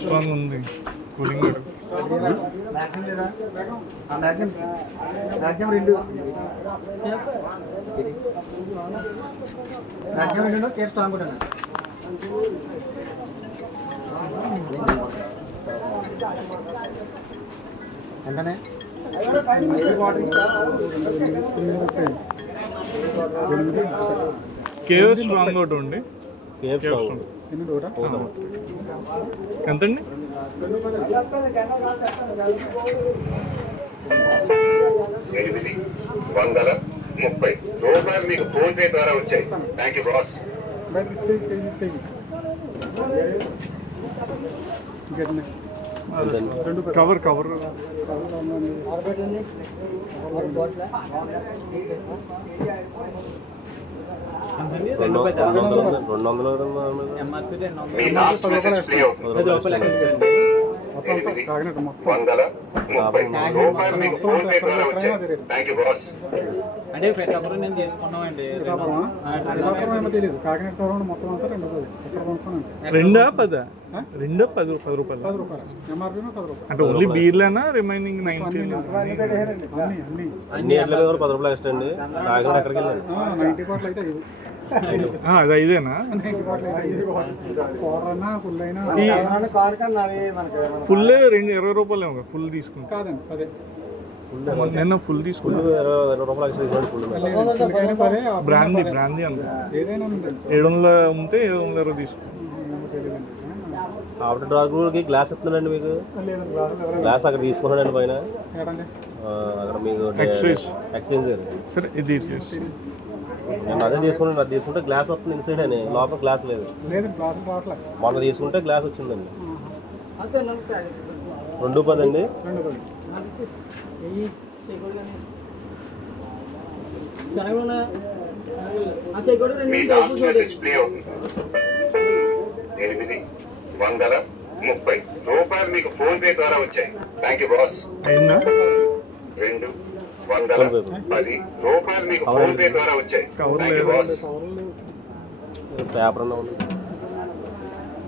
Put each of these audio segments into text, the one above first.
Strong ఉంది cooling రెండు Cape strong కూడా ఎంతనే కేవ్ స్ట్రాంగ్ ఒకటి ఉంది. ఎంతండి? 830 రూపాయలు మీకు ఫోన్ పే ద్వారా వచ్చాయి. Thank you boss. Cover cover me last message play అవుతుంది. 830 రూపాయలు మీకు ఫోన్ పే ద్వారా వచ్చాయి. Thank you boss. అంటే పెట్టప్పుడు నేను తీసుకున్నామండి. కాకినాడ సరౌండ్ మొత్తం అంతా 2 రెండా 10 రూపాయలు అంటే ఓన్లీ బీర్లేనా? రిమైనింగ్ 90 అన్ని ఎట్లా 10 రూపాయలు ఎక్స్ట్రా అండి. కాకినాడ ఎక్కడికి వెళ్ళారు? 90 బాటిల్ అయితే అది ఐదేనా? ఫుల్ 20 రూపాయలు ఫుల్ తీసుకుంటా కాదండి అదే నిన్న ఫుల్ తీసుకున్నా. 20 రూపాయలు ఎక్స్ట్రా తీసుకోండి. బ్రాందీ అంత 700 ఉంటే 720 తీసుకున్నాం. ఆఫ్టర్ డ్రాగ్కి గ్లాస్ ఇస్తున్నానండి మీకు. గ్లాస్ అక్కడ తీసుకున్నానండి పైన అక్కడ మీకు ఎక్స్చేంజ్ సరే ఇది తీసేసి నేను అదే తీసుకున్నాను. అది తీసుకుంటే గ్లాస్ వస్తుంది ఇన్సైడ్ అని, లోపల గ్లాస్ లేదు. మొన్న తీసుకుంటే గ్లాస్ వచ్చిందండి. 210 అండి. మీ లాస్ట్ మెసేజ్ ప్లే అవుతుంది. 830 రూపాయలు మీకు ఫోన్ పే ద్వారా వచ్చాయి. Thank you boss. 210 రూపాయలు మీకు ఫోన్ పే ద్వారా వచ్చాయి. Thank you boss. పేపర్ అన్నా ఉంది.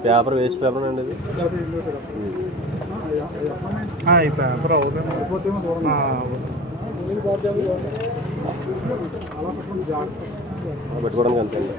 పేపర్ వేస్ట్ పేపర్ అండి ఇది. ఈ పేపర్ పెట్టుకోవడానికి అంతే అండి.